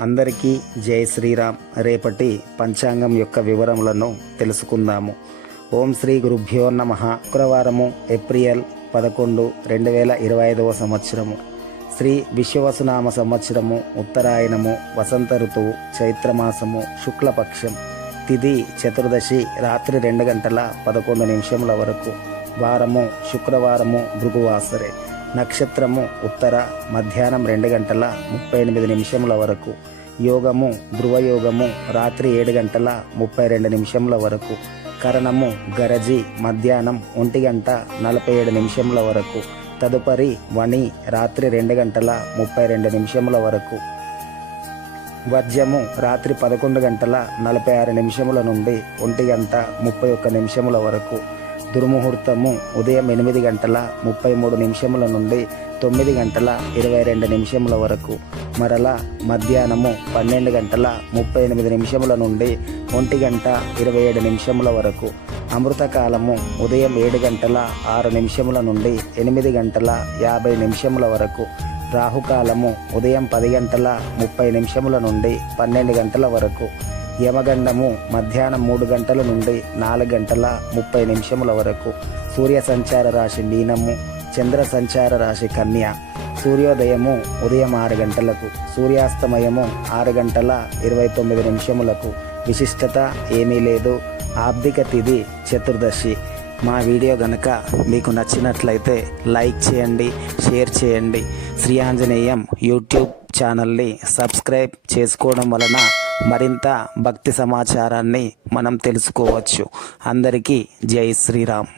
అందరికీ జై శ్రీరామ్. రేపటి పంచాంగం యొక్క వివరములను తెలుసుకుందాము. ఓం శ్రీ గురుభ్యో నమ. శుక్రవారము ఏప్రిల్ పదకొండు రెండు వేల ఇరవై ఐదవ సంవత్సరము. శ్రీ విశ్వవసునామ సంవత్సరము ఉత్తరాయణము వసంత ఋతువు చైత్రమాసము శుక్లపక్షం. తిథి చతుర్దశి రాత్రి రెండు గంటల పదకొండు నిమిషముల వరకు. వారము శుక్రవారము భృగువాసరే. నక్షత్రము ఉత్తర మధ్యాహ్నం రెండు గంటల ముప్పై ఎనిమిది నిమిషముల వరకు యోగము ధ్రువయోగము రాత్రి ఏడు గంటల ముప్పై రెండు నిమిషముల వరకు కరణము గరజి మధ్యాహ్నం ఒంటి గంట నలభై ఏడు నిమిషముల వరకు తదుపరి వణి రాత్రి రెండు గంటల ముప్పై రెండు నిమిషముల వరకు వజ్రము రాత్రి పదకొండు గంటల నలభై ఆరు నిమిషముల నుండి ఒంటి గంట ముప్పై ఒక్క నిమిషముల వరకు దుర్ముహూర్తము ఉదయం ఎనిమిది గంటల ముప్పై మూడు నిమిషముల నుండి తొమ్మిది గంటల ఇరవై రెండు నిమిషముల వరకు. మరలా మధ్యాహ్నము పన్నెండు గంటల ముప్పై ఎనిమిది నిమిషముల నుండి ఒంటి గంట ఇరవై ఏడు నిమిషముల వరకు. అమృతకాలము ఉదయం ఏడు గంటల ఆరు నిమిషముల నుండి ఎనిమిది గంటల యాభై నిమిషముల వరకు. రాహుకాలము ఉదయం పది గంటల ముప్పై నిమిషముల నుండి పన్నెండు గంటల వరకు. యమగండము మధ్యాహ్నం మూడు గంటల నుండి నాలుగు గంటల ముప్పై నిమిషముల వరకు. సూర్య సంచార రాశి మీనము చంద్ర సంచార రాశి కన్య. సూర్యోదయము ఉదయం ఆరు గంటలకు సూర్యాస్తమయము ఆరు గంటల ఇరవై తొమ్మిది నిమిషములకు. విశిష్టత ఏమీ లేదు. ఆర్థిక తిథి చతుర్దశి. మా వీడియో గనక మీకు నచ్చినట్లయితే లైక్ చేయండి షేర్ చేయండి. శ్రీ ఆంజనేయం యూట్యూబ్ ఛానల్ని సబ్స్క్రైబ్ చేసుకోవడం వలన మరింత భక్తి సమాచారాన్ని మనం తెలుసుకోవచ్చు. అందరికీ జై శ్రీరామ్.